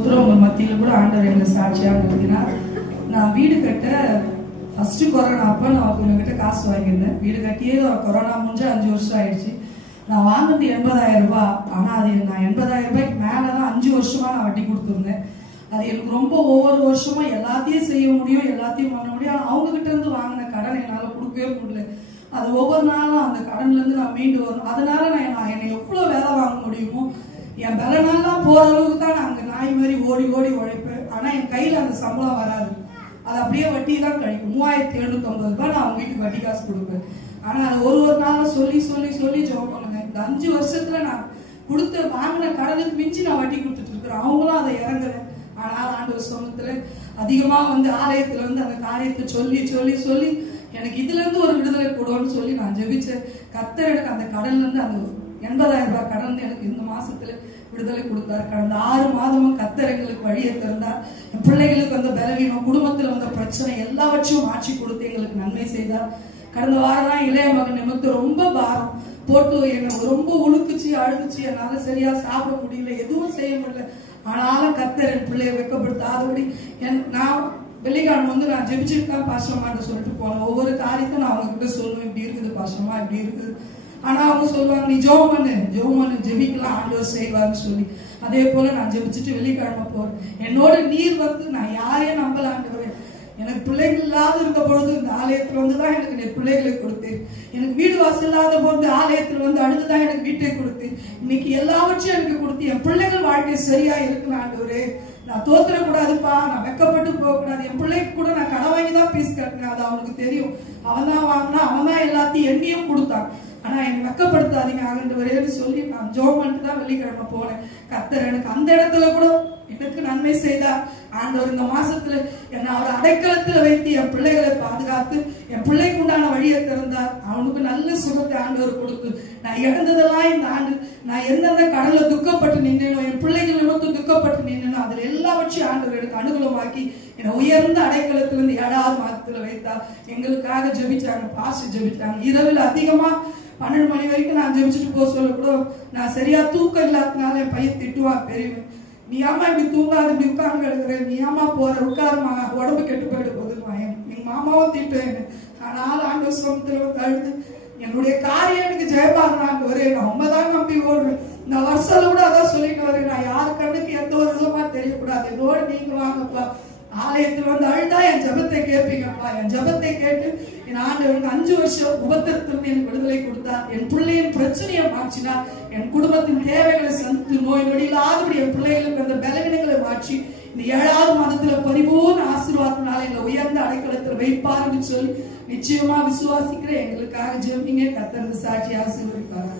உங்க மத்தியில கூட ஆண்டவர் என்ன சாட்சியா நிறுத்தினார். நான் வீடு கட்ட ஃபர்ஸ்ட் கொரோனா அப்ப நான் உங்ககிட்ட காசு வாங்கியிருந்தேன். வீடு கட்டியே கொரோனா முடிஞ்சு 5 வருஷம் ஆயிடுச்சு. நான் வாங்கினது 80,000 ரூபாய். ஆனா அது நான் 80,000 ரூபாய்க்கு மேலதான் 5 வருஷமா நான் வட்டி கொடுத்துருந்தேன். அது எனக்கு ரொம்ப ஒவ்வொரு வருஷமா எல்லாத்தையும் செய்ய முடியும், எல்லாத்தையும் பண்ண முடியும். ஆனா அவங்க கிட்ட இருந்து வாங்கின கடன் என்னால கொடுக்கவே முடியல. அது ஒவ்வொரு நாளும் அந்த கடன்ல இருந்து நான் மீண்டு வரணும். அதனால நான் என்னை எவ்வளவு வேலை வாங்க முடியுமோ என் பலனாலாம் போற அளவுக்கு தான் நான் அங்க நாய் மாதிரி ஓடி ஓடி உழைப்பேன். ஆனா என் கையில அந்த சம்பளம் வராது. அது அப்படியே வட்டி தான் கிடைக்கும். 3750 ரூபாய் நான் அவங்க வீட்டுக்கு வட்டி காசு கொடுப்பேன். ஆனா அது ஒரு நாளும் சொல்லி சொல்லி சொல்லி ஜெபம் பண்ணுங்க. இந்த 5 வருஷத்துல நான் கொடுத்த வாங்கின கடனுக்கு மிஞ்சி நான் வட்டி கொடுத்துட்டு இருக்கிறேன். அவங்களும் அதை இறங்கல. ஆனால் ஆண்டவர் சமூகத்துல அதிகமா ஆலயத்துல அந்த காரியத்தை சொல்லி சொல்லி சொல்லி எனக்கு இதுல இருந்து ஒரு விடுதலை கொடுன்னு சொல்லி நான் ஜெபிச்சேன். கர்த்தர் எனக்கு அந்த கடன்ல இருந்து அந்த 80,000 ரூபாய் கடன் எனக்கு இந்த மாசத்துல விடுதலை கொடுத்தார். கடந்த 6 மாதமும் கர்த்தர் எங்களுக்கு வழியை திறந்தார். என் பிள்ளைகளுக்கு வந்த பலவீனம், குடும்பத்துல வந்த பிரச்சனை எல்லாவற்றையும் மாற்றி கொடுத்து எங்களுக்கு நன்மை செய்தார். கடந்த வாரம் தான் இளைய மகன் நிமித்தம் ரொம்ப பாரம் போட்டு எனக்கு ரொம்ப உழுக்குச்சு அழுகுச்சு. என்னால சரியா சாப்பிட முடியல, எதுவும் செய்ய முடியல. ஆனாலும் கர்த்தர் என் பிள்ளைய வெட்கப்படுத்தாதபடி நான் வெள்ளிக்கிழமை நான் ஜெபிச்சுட்டு தான் பாஸ்டர்மான்னு சொல்லிட்டு போனேன். ஒவ்வொரு காரியத்தையும் நான் அவங்க கிட்ட சொல்லுவேன், இப்படி இருக்குது பாஸ்டர்மா, இப்படி இருக்குது. ஆனா அவங்க சொல்லுவாங்க, நீ ஜெபம் பண்ணு ஜெபிக்கலாம், ஆண்டவர் செய்வார்னு சொல்லி. அதே போல நான் ஜெபிச்சுட்டு வெள்ளிக்கிழமை போறேன். என்னோட நீர் நான் யாரையும் நம்பல ஆண்டவரே. எனக்கு பிள்ளைகள் இல்லாத இருக்க பொழுது இந்த ஆலயத்துல தான் எனக்கு என் பிள்ளைகளை கொடுத்தேன். எனக்கு வீடு வாசல் இல்லாத போது ஆலயத்துல அழுதுதான் எனக்கு வீட்டை கொடுத்து இன்னைக்கு எல்லாவற்றையும் எனக்கு கொடுத்து என் பிள்ளைகள் வாழ்க்கை சரியா இருக்கு ஆண்டவரே. நான் தோத்துறக்கூடாதுப்பா, நான் வெக்கப்பட்டு போக கூடாது. என் பிள்ளைக்கு கூட நான் கடன் வாங்கி தான் பீஸ் கட்டினேன். அது அவனுக்கு தெரியும். அவன் தான் வாங்கினா, அவன் தான் எல்லாத்தையும் எண்ணியும் கொடுத்தான். ஆனா எனக்கு வெக்கப்படுத்தாதீங்க ஆண்டவரேன்னு சொல்லி நான் ஜெபம் பண்ணிட்டு தான் வெள்ளிக்கிழமை போனேன். கர்த்தர் எனக்கு அந்த இடத்துல கூட எனக்கு நன்மை செய்தார். ஆண்டவர் இந்த மாசத்துல என்னை அவர் அடைக்கலத்துல வைத்து என் பிள்ளைகளை பாதுகாத்து என் பிள்ளைக்கு உண்டான வழியை திறந்தார். அவனுக்கு நல்ல சுகத்தை ஆண்டவர் கொடுத்து நான் இழந்ததெல்லாம் இந்த ஆண்டு நான் எந்தெந்த கடல்ல துக்கப்பட்டு நின்னேனோ, என் பிள்ளைகள் நிமித்தம் துக்கப்பட்டு நின்னேனோ, அதுல எல்லாவற்றையும் ஆண்டவர் எனக்கு அனுகூலமாக்கி என்னை உயர்ந்த அடைக்கலத்திலிருந்து 7வது மாதத்துல வைத்தார். எங்களுக்காக ஜெபிச்சாங்க, பாஸ்டர் ஜெபிச்சாங்க. இரவில் அதிகமா 12 மணி வரைக்கும் நான் ஜெபிச்சுட்டு போக சொல்ல கூட நான் சரியா தூக்கம் இல்லாதனால என் பையன் திட்டுவான் பெரியவன், நீ ஆமா இப்படி தூங்காது, இப்படி உட்கார்ந்து கிடக்குற, நீ ஆமா போற உட்காருமா, உடம்பு கெட்டு போயிட்டு போகுதுமா. எங்க மாமாவும் திட்டுவேன். ஆனாலும் ஆண்டவர் சமூகத்துல அழுது என்னுடைய காரியம் எனக்கு ஜெயமாகறாங்க ஒரே நான் உண்மைதான் நம்பி ஓடுவேன். இந்த வருஷத்துல கூட அதான் சொல்லிட்டு வரேன், நான் யாரு கண்ணுக்கு எந்த ஒரு விதமா தெரியக்கூடாது, என்னோட நீங்க வாங்கப்பா. ஆலயத்துல அழுதா என் ஜெபத்தை கேட்பீங்கப்பா. என் ஜெபத்தை கேட்டு என் ஆண்டவருக்கு 5 வருஷம் உபத்திரத்திலிருந்து எனக்கு விடுதலை கொடுத்தார். என் பிள்ளையின் பிரச்சனையை மாற்றினார். என் குடும்பத்தின் தேவைகளை சந்தித்து நோய் நொடியில்லாதபடி என் பிள்ளைகளுக்கு அந்த பலவீனங்களை மாற்றி இந்த 7வது மாதத்துல பரிபூர்ண ஆசீர்வாதத்தினால எங்களை உயர்ந்த அடைக்கலத்தில் வைப்பாருன்னு சொல்லி நிச்சயமா விசுவாசிக்கிற எங்களுக்காக ஜெபிங்க. கர்த்தர் சாட்சி ஆசீர்வதிப்பார்.